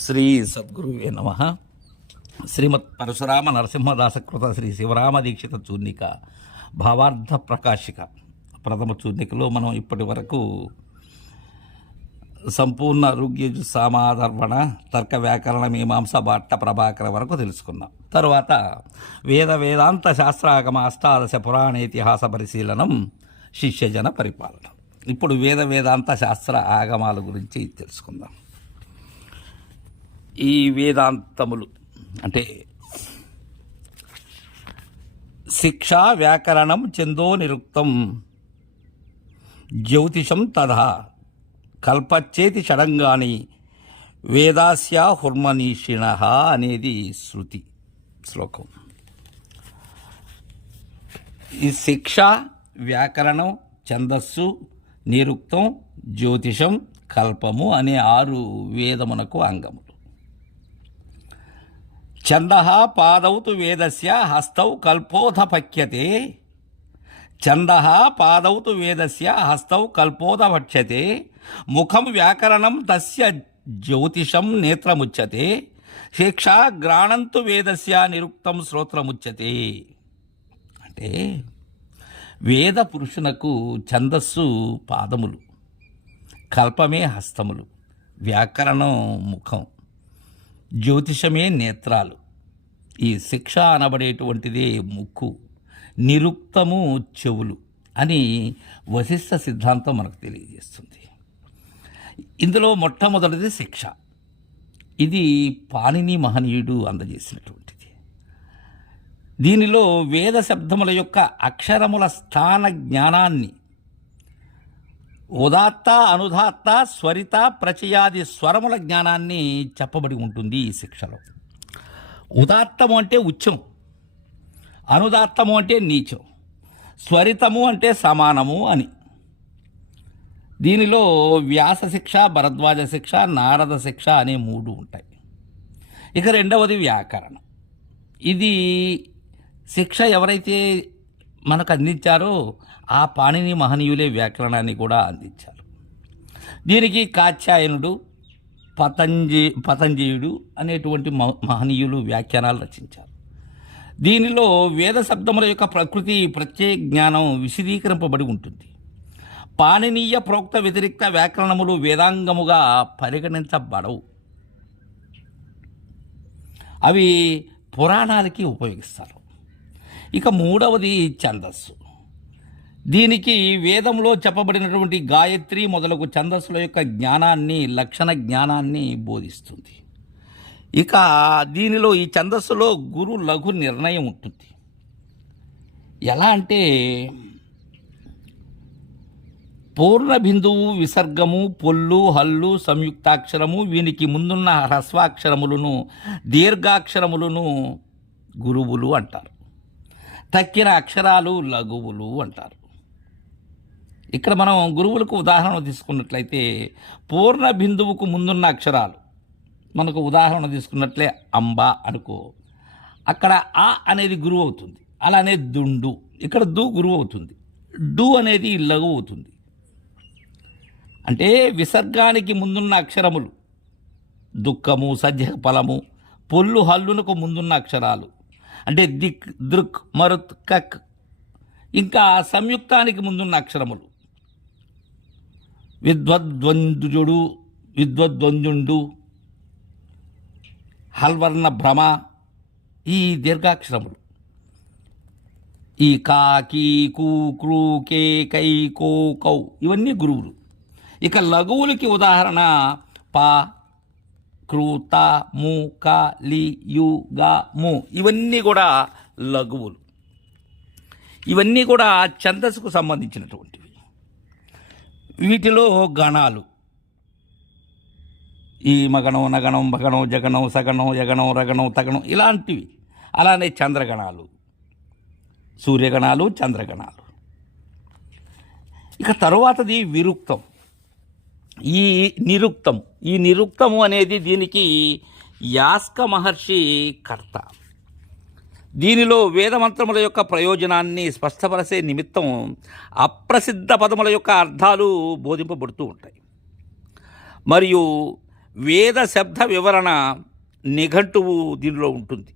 శ్రీ సద్గురువే నమ. శ్రీమత్ పరశురామ నరసింహదాసకృత శ్రీ శివరామ దీక్షిత చూర్ణిక భావార్థ ప్రకాశిక ప్రథమ చూర్ణికలో మనం ఇప్పటి వరకు సంపూర్ణ ఋగ్యజు సామాధర్వణ తర్క వ్యాకరణ మీమాంస బాట్ట ప్రభాకర వరకు తెలుసుకున్నాం. తరువాత వేద వేదాంత శాస్త్రాగమ అష్టాదశ పురాణ ఇతిహాస పరిశీలనం శిష్యజన పరిపాలన. ఇప్పుడు వేద వేదాంత శాస్త్ర ఆగమాల గురించి తెలుసుకుందాం. ఈ వేదాంతములు. అంటే శిక్ష వ్యాకరణం చందో నిరుక్తం. జ్యోతిషం తథా. కల్పచ్చేతి షడంగాని. వేదాస్య హుర్మనీషిణ అనేది శృతి శ్లోకం. ఈ శిక్ష వ్యాకరణం ఛందస్సు నిరుక్తం జ్యోతిషం కల్పము అనే ఆరు వేదమునకు అంగములు ఛంద పాదౌతు వేదస్య హస్తౌ కల్పోధ పక్యతే ఛంద పాదౌతు వేదస్య హస్తౌ కల్పోధ ముఖం వ్యాకరణం తస్య జ్యోతిషం నేత్రముచ్యతే. శిక్ష గ్రాణంతు వేదస్య నిరుక్తం శ్రోత్రముచ్యతే. అంటే వేద పురుషునకు ఛందస్సు పాదములు కల్పమే హస్తములు వ్యాకరణం ముఖం జ్యోతిషమే నేత్రాలు. ఈ శిక్ష అనబడేటువంటిదే ముక్కు నిరుక్తము చెవులు అని వశిష్ఠ సిద్ధాంతం మనకు తెలియజేస్తుంది. ఇందులో మొట్టమొదటిది శిక్ష. ఇది పాణిని మహనీయుడు అందజేసినటువంటిది. దీనిలో వేద శబ్దముల యొక్క అక్షరముల స్థాన జ్ఞానాన్ని ఉదాత్త అనుదాత్త స్వరిత ప్రచయాది స్వరముల జ్ఞానాన్ని చెప్పబడి ఉంటుంది ఈ శిక్షలో. ఉదాత్తము అంటే ఉచ్చం. అనుదాత్తము అంటే నీచం. స్వరితము అంటే సమానము అని. దీనిలో వ్యాస శిక్ష భరద్వాజ శిక్ష నారద శిక్ష అనే మూడు ఉంటాయి. ఇక రెండవది వ్యాకరణం. ఇది శిక్ష ఎవరైతే మనకు అందించారో ఆ పాణిని మహనీయులే వ్యాకరణాన్ని కూడా అందించారు. దీనికి కాత్యాయనుడు పతంజీ పతంజీయుడు అనేటువంటి మ- మహనీయులు వ్యాఖ్యానాలు రచించారు. దీనిలో వేద శబ్దముల యొక్క ప్రకృతి ప్రత్యేక జ్ఞానం విశదీకరింపబడి ఉంటుంది. పాణినీయ ప్రోక్త వ్యతిరిక్త వ్యాకరణములు వేదాంగముగా పరిగణించబడవు. అవి పురాణాలకి ఉపయోగిస్తారు. ఇక మూడవది ఛందస్సు. దీనికి వేదంలో చెప్పబడినటువంటి గాయత్రి మొదలగు ఛందస్సుల యొక్క జ్ఞానాన్ని లక్షణ జ్ఞానాన్ని బోధిస్తుంది. ఇక దీనిలో ఈ ఛందస్సులో గురు లఘు నిర్ణయం ఉంటుంది. ఎలా అంటే పూర్ణ బిందువు విసర్గము పొల్లు హల్లు సంయుక్తాక్షరము వీనికి ముందున్న హ్రస్వాక్షరములను దీర్ఘాక్షరములను గురువులు అంటారు. తక్కిన అక్షరాలు లఘువులు అంటారు. ఇక్కడ మనం గురువులకు ఉదాహరణ తీసుకున్నట్లయితే పూర్ణ బిందువుకు ముందున్న అక్షరాలు. మనకు ఉదాహరణ తీసుకున్నట్లే అంబ అనుకో. అక్కడ ఆ అనేది గురువు అవుతుంది. అలానే దుండు. ఇక్కడ దు గురువు అవుతుంది. డు అనేది లఘు అవుతుంది. అంటే విసర్గానికి ముందున్న అక్షరములు. దుఃఖము సద్య ఫలము పొల్లు హల్లునకు ముందున్న అక్షరాలు. అంటే దిక్ దృక్ మరుత్ కక్. ఇంకా సంయుక్తానికి ముందున్న అక్షరములు. విద్వద్వందుజుడు విద్వద్వందుండు హల్వర్ణ భ్రమ ఈ దీర్ఘాక్షరములు. ఈ కా కూక్రూ క్రూ కే కై కో కౌ ఇవన్నీ గురువులు. ఇక లఘువులకి ఉదాహరణ పా క్రూత ము క లి యు గా ము ఇవన్నీ కూడా లఘువులు. ఇవన్నీ కూడా ఛందస్సుకు సంబంధించినటువంటి వీటిలో గణాలు. ఈ మగణం నగణం భగణం జగణం సగణం యగణం రగణం తగణం ఇలాంటివి. అలానే చంద్రగణాలు. సూర్యగణాలు చంద్రగణాలు. ఇక తరువాతది విరుక్తం. ఈ నిరుక్తం. ఈ నిరుక్తము అనేది దీనికి యాస్క మహర్షి కర్త. దీనిలో వేదమంత్రముల యొక్క ప్రయోజనాన్ని స్పష్టపరచే నిమిత్తం అప్రసిద్ధ పదముల యొక్క అర్థాలు బోధింపబడుతూ ఉంటాయి. మరియు వేద శబ్ద వివరణ నిఘంటువు దీనిలో ఉంటుంది.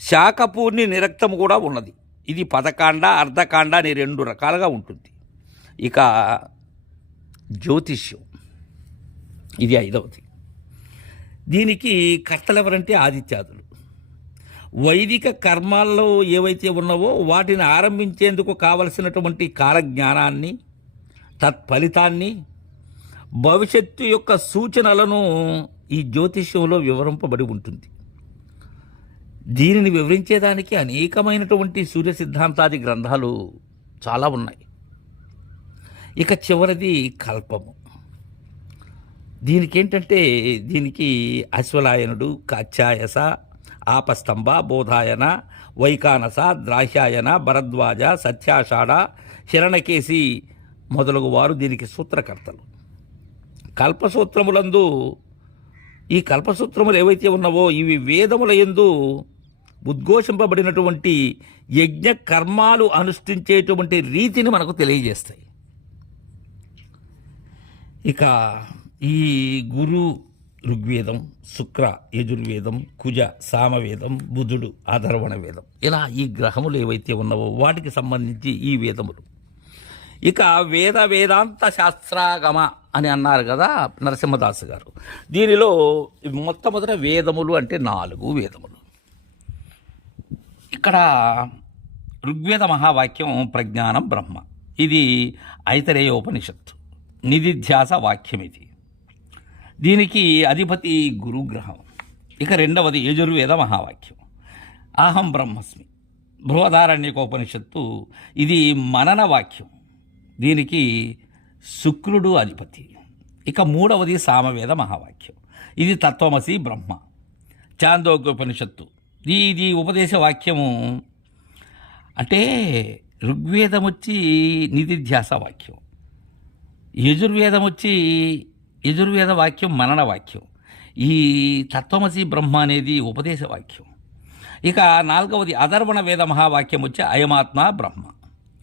శాఖపూర్ణి నిరక్తము కూడా ఉన్నది. ఇది పదకాండ అర్ధకాండ అని రెండు రకాలుగా ఉంటుంది. ఇక జ్యోతిష్యం. ఇది ఐదవది. దీనికి కర్తలు ఎవరంటే ఆదిత్యాదులు. వైదిక కర్మాల్లో ఏవైతే ఉన్నావో వాటిని ఆరంభించేందుకు కావలసినటువంటి కాలజ్ఞానాన్ని తత్ఫలితాన్ని భవిష్యత్తు యొక్క సూచనలను ఈ జ్యోతిష్యంలో వివరింపబడి ఉంటుంది. దీనిని వివరించేదానికి అనేకమైనటువంటి సూర్య సిద్ధాంతాది గ్రంథాలు చాలా ఉన్నాయి. ఇక చివరిది కల్పము. దీనికి ఏంటంటే దీనికి అశ్వలాయనుడు కాచ్యాయస ఆపస్తంభ బోధాయన వైకానస ద్రాహ్యాయన భరద్వాజ సత్యాషాఢ శరణకేశి మొదలగు వారు దీనికి సూత్రకర్తలు. కల్పసూత్రములందు ఈ కల్పసూత్రములు ఏవైతే ఉన్నావో ఇవి వేదముల యందు ఉద్ఘోషింపబడినటువంటి యజ్ఞ కర్మాలు అనుష్ఠించేటువంటి రీతిని మనకు తెలియజేస్తాయి. ఇక ఈ గురు ఋగ్వేదం శుక్ర యజుర్వేదం కుజ సామవేదం బుధుడు అధర్వణ వేదం ఇలా ఈ గ్రహములు ఏవైతే ఉన్నావో వాటికి సంబంధించి ఈ వేదములు. ఇక వేద వేదాంత శాస్త్రాగమ అని అన్నారు కదా నరసింహదాసు గారు. దీనిలో మొట్టమొదట వేదములు అంటే నాలుగు వేదములు. ఇక్కడ ఋగ్వేద మహావాక్యం ప్రజ్ఞానం బ్రహ్మ. ఇది ఐతరేయ ఉపనిషత్తు నిధిధ్యాస వాక్యం ఇది దీనికి అధిపతి గురుగ్రహం. ఇక రెండవది యజుర్వేద మహావాక్యం. అహం బ్రహ్మస్మి. బృహదారణ్యకోపనిషత్తు ఇది మనన వాక్యం. దీనికి శుక్రుడు అధిపతి. ఇక మూడవది సామవేద మహావాక్యం. ఇది తత్వమసి బ్రహ్మ. చాందోగ్యోపనిషత్తు. ఇది ఉపదేశ వాక్యము. అంటే ఋగ్వేదం వచ్చి నిధిధ్యాస వాక్యం. యజుర్వేదం వచ్చి యజుర్వేద వాక్యం మనన వాక్యం. ఈ తత్వమసి బ్రహ్మ అనేది ఉపదేశ వాక్యం. ఇక నాలుగవది అధర్వణ వేద మహావాక్యం వచ్చి అయమాత్మ బ్రహ్మ.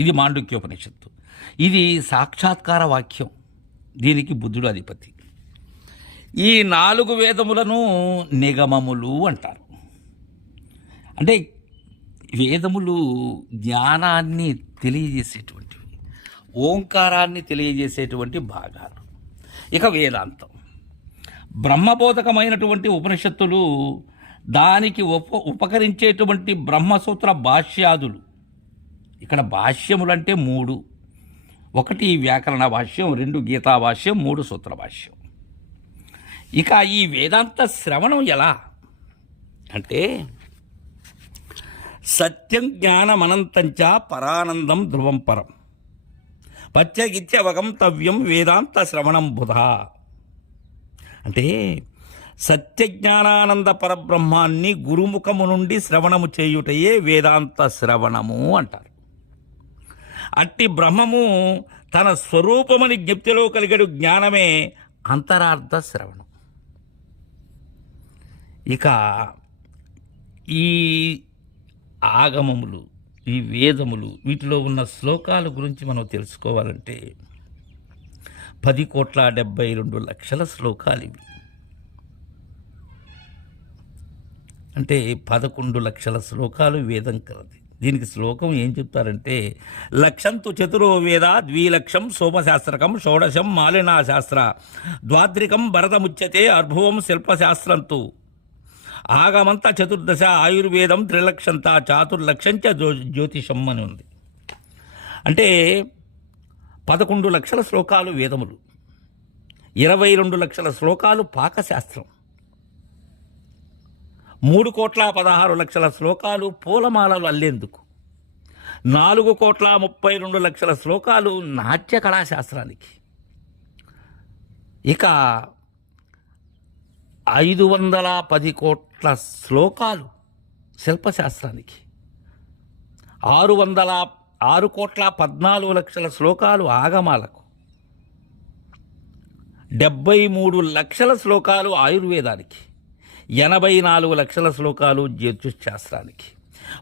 ఇది మాండుక్యోపనిషత్తు. ఇది సాక్షాత్కార వాక్యం. దీనికి బుద్ధుడు అధిపతి. ఈ నాలుగు వేదములను నిగమములు అంటారు. అంటే వేదములు జ్ఞానాన్ని తెలియజేసేటువంటివి ఓంకారాన్ని తెలియజేసేటువంటి భాగాలు. ఇక వేదాంతం. బ్రహ్మబోధకమైనటువంటి ఉపనిషత్తులు దానికి ఉప ఉపకరించేటువంటి బ్రహ్మసూత్ర భాష్యాదులు. ఇక్కడ భాష్యములంటే మూడు. ఒకటి వ్యాకరణ భాష్యం రెండు గీతా భాష్యం మూడు సూత్ర భాష్యం. ఇక ఈ వేదాంత శ్రవణం ఎలా? అంటే సత్యం జ్ఞానమనంతంచ పరానందం ధ్రువం పరం. పత్యగిత్యవగంతవ్యం వేదాంత శ్రవణం బుధ. అంటే సత్యజ్ఞానానంద పరబ్రహ్మాన్ని గురుముఖము నుండి శ్రవణము చేయుటయే వేదాంత శ్రవణము అంటారు. అట్టి బ్రహ్మము తన స్వరూపమని జ్ఞప్తిలో కలిగడు జ్ఞానమే అంతరార్థ శ్రవణం. ఇక ఈ ఆగమములు ఈ వేదములు వీటిలో ఉన్న శ్లోకాల గురించి మనం తెలుసుకోవాలంటే పది కోట్ల డెబ్బై రెండు లక్షల శ్లోకాలు ఇవి. అంటే పదకొండు లక్షల శ్లోకాలు వేదం కలది. దీనికి శ్లోకం ఏం చెప్తారంటే లక్షంతు చతురో వేద ద్విలక్షం సోమశాస్త్రకం షోడశం మాలినాశాస్త్ర ద్వాద్రికం భరతముచ్యతే అర్భువం శిల్పశాస్త్రంతు. ఆగమంత చతుర్దశ ఆయుర్వేదం త్రిలక్షంత చాతుర్లక్షంచ జ్యో జ్యోతిషం అని ఉంది. అంటే పదకొండు లక్షల శ్లోకాలు వేదములు. ఇరవై రెండు లక్షల శ్లోకాలు పాకశాస్త్రం. మూడు కోట్ల పదహారు లక్షల శ్లోకాలు పూలమాలలు అల్లేందుకు. నాలుగు కోట్ల ముప్పై రెండు లక్షల శ్లోకాలు నాట్య కళాశాస్త్రానికి. ఇక ఐదు వందల పది కోట్ల శ్లోకాలు శిల్పశాస్త్రానికి. ఆరు వందల ఆరు కోట్ల పద్నాలుగు లక్షల శ్లోకాలు ఆగమాలకు. డెబ్బై మూడు లక్షల శ్లోకాలు ఆయుర్వేదానికి. ఎనభై నాలుగు లక్షల శ్లోకాలు జ్యోతిష్ శాస్త్రానికి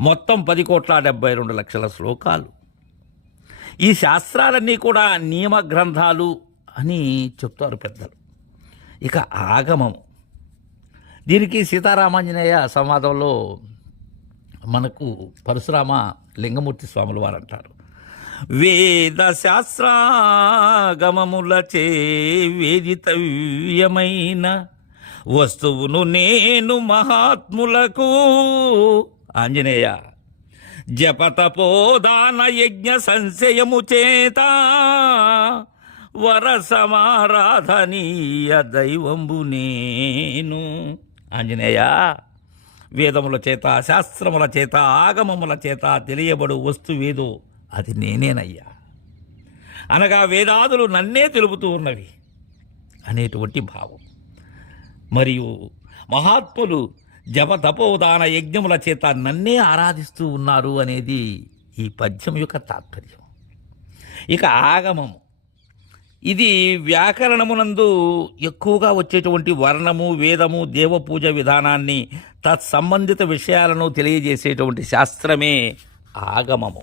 మొత్తం పది కోట్ల డెబ్బై రెండు లక్షల శ్లోకాలు. ఈ శాస్త్రాలన్నీ కూడా నియమ గ్రంథాలు అని చెప్తారు పెద్దలు. ఇక ఆగమము. దీనికి సీతారామాంజనేయ సంవాదంలో మనకు పరశురామ లింగమూర్తి స్వాములు వారు అంటారు వేద శాస్త్రాగమములచే వేదితవ్యమైన వస్తువును నేను మహాత్ములకు ఆంజనేయ జపతపోదాన యజ్ఞ సంశయము చేత వర సమారాధనీయ దైవంబు నేను ఆంజనేయ వేదముల చేత శాస్త్రముల చేత ఆగమముల చేత తెలియబడు వస్తువేదో అది నేనేనయ్యా. అనగా వేదాదులు నన్నే తెలుపుతూ ఉన్నవి అనేటువంటి భావం. మరియు మహాత్ములు జప తపోదాన యజ్ఞముల చేత నన్నే ఆరాధిస్తూ ఉన్నారు అనేది ఈ పద్యం యొక్క తాత్పర్యం. ఇక ఆగమము. ఇది వ్యాకరణమునందు ఎక్కువగా వచ్చేటువంటి వర్ణము వేదము దేవపూజ విధానాన్ని తత్సంబంధిత విషయాలను తెలియజేసేటువంటి శాస్త్రమే ఆగమము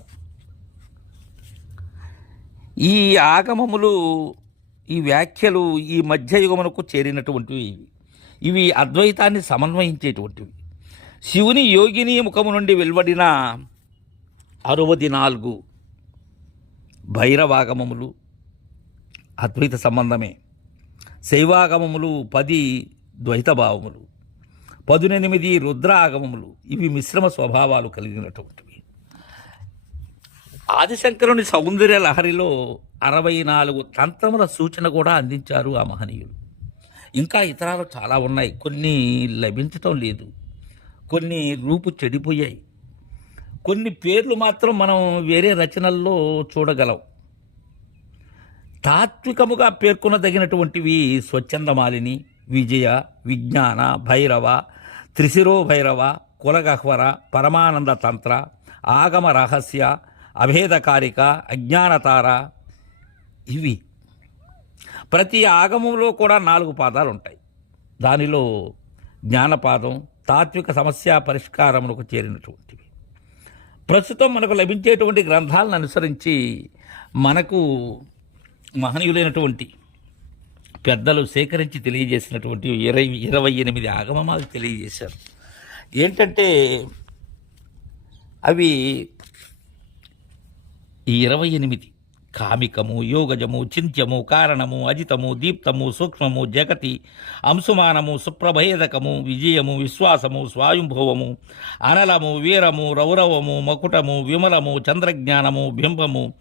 ఈ ఆగమములు ఈ వ్యాఖ్యలు ఈ మధ్యయుగమునకు చేరినటువంటివి ఇవి. ఇవి అద్వైతాన్ని సమన్వయించేటువంటివి శివుని యోగిని ముఖము నుండి వెలువడిన అరవది నాలుగు భైరవాగమములు అద్వైత సంబంధమే. శైవాగమములు పది ద్వైతభావములు పదునెనిమిది రుద్ర ఆగమములు ఇవి మిశ్రమ స్వభావాలు కలిగినటువంటివి. ఆదిశంకరుని సౌందర్య లహరిలో అరవై నాలుగు తంత్రముల సూచన కూడా అందించారు ఆ మహనీయులు. ఇంకా ఇతరాలు చాలా ఉన్నాయి. కొన్ని లభించటం లేదు. కొన్ని రూపు చెడిపోయాయి. కొన్ని పేర్లు మాత్రం మనం వేరే రచనల్లో చూడగలం. తాత్వికముగా పేర్కొనదగినటువంటివి స్వచ్ఛందమాలిని విజయ విజ్ఞాన భైరవ త్రిశిరో భైరవ కులగహ్వర పరమానంద తంత్ర ఆగమ రహస్య అభేదకారిక అజ్ఞానతార ఇవి. ప్రతి ఆగమంలో కూడా నాలుగు పాదాలు ఉంటాయి దానిలో జ్ఞానపాదం తాత్విక సమస్య పరిష్కారములకు చేరినటువంటివి. ప్రస్తుతం మనకు లభించేటువంటి గ్రంథాలను అనుసరించి మనకు మహనీయులైనటువంటి పెద్దలు సేకరించి తెలియజేసినటువంటి ఇరవై ఇరవై ఎనిమిది ఆగమమాలు తెలియజేశారు. ఏంటంటే అవి ఈ ఇరవై ఎనిమిది కామికము యోగజము చింత్యము కారణము అజితము దీప్తము సూక్ష్మము జగతి అంశుమానము సుప్రభేదకము విజయము విశ్వాసము స్వాయుంభవము అనలము వీరము రౌరవము మకుటము విమలము చంద్రజ్ఞానము బింబము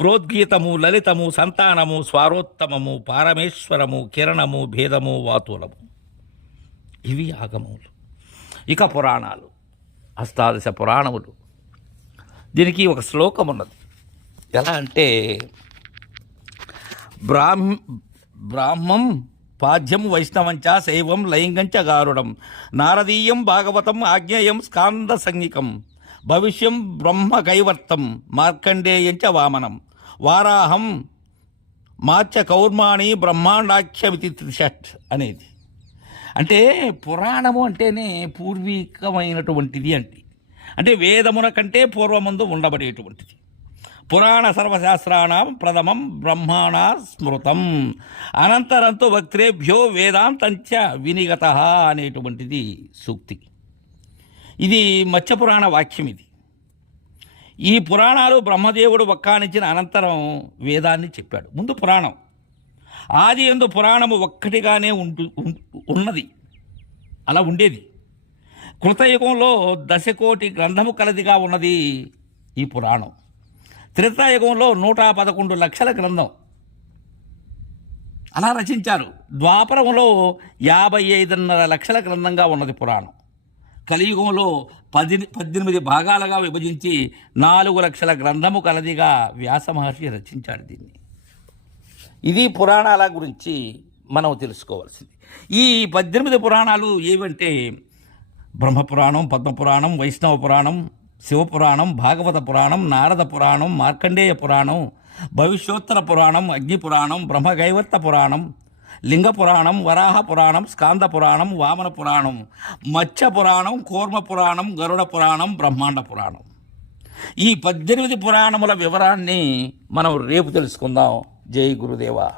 ప్రోద్గీతము లలితము సంతానము స్వారోత్తమము పారమేశ్వరము కిరణము భేదము వాతులము. ఇవి ఆగమములు. ఇక పురాణాలు. అష్టాదశ పురాణములు. దీనికి ఒక శ్లోకం ఉన్నది. ఎలా అంటే బ్రాహ్మ బ్రాహ్మం పాద్యం వైష్ణవంచ శైవం లైంగంచ గారుడం నారదీయం భాగవతం ఆజ్ఞేయం స్కాంద సంగికం భవిష్యం బ్రహ్మ కైవర్తం మార్కండేయంచ వామనం. వారాహం మార్చ కౌర్మాణి బ్రహ్మాండాఖ్యమితి త్రిషట్ అనేది. అంటే పురాణము అంటేనే పూర్వీకమైనటువంటిది అంటే అంటే వేదమున కంటే పూర్వమందు ఉండబడేటువంటిది. పురాణ సర్వశాస్త్రాణం ప్రథమం బ్రహ్మాణ స్మృతం. అనంతరంతో వక్త్రేభ్యో వేదాంతంచ వినిగత అనేటువంటిది సూక్తి. ఇది మత్స్యపురాణ వాక్యం ఇది ఈ పురాణాలు బ్రహ్మదేవుడు వక్కానించిన అనంతరం వేదాన్ని చెప్పాడు. ముందు పురాణం. ఆది ఎందు పురాణము ఒక్కటిగానే ఉంటు ఉన్నది. అలా ఉండేది. కృతయుగంలో దశకోటి గ్రంథము కలదిగా ఉన్నది ఈ పురాణం. త్రేతాయుగంలో నూట పదకొండు లక్షల గ్రంథం. అలా రచించారు. ద్వాపరంలో యాభై ఐదున్నర లక్షల గ్రంథంగా ఉన్నది పురాణం. కలియుగంలో పది పద్దెనిమిది భాగాలుగా విభజించి నాలుగు లక్షల గ్రంథము కలదిగా వ్యాస మహర్షి రచించాడు దీన్ని. ఇది పురాణాల గురించి మనం తెలుసుకోవాల్సింది. ఈ పద్దెనిమిది పురాణాలు ఏవంటే బ్రహ్మపురాణం పద్మపురాణం వైష్ణవ పురాణం శివపురాణం భాగవత పురాణం నారద పురాణం మార్కండేయ పురాణం భవిష్యోత్తర పురాణం అగ్ని పురాణం బ్రహ్మగైవర్త పురాణం లింగ పురాణం వరాహ పురాణం స్కాంద పురాణం వామన పురాణం మత్స్య పురాణం కూర్మ పురాణం గరుడ పురాణం బ్రహ్మాండ పురాణం ఈ పద్దెనిమిది పురాణముల వివరాన్ని మనం రేపు తెలుసుకుందాం. జై గురుదేవా.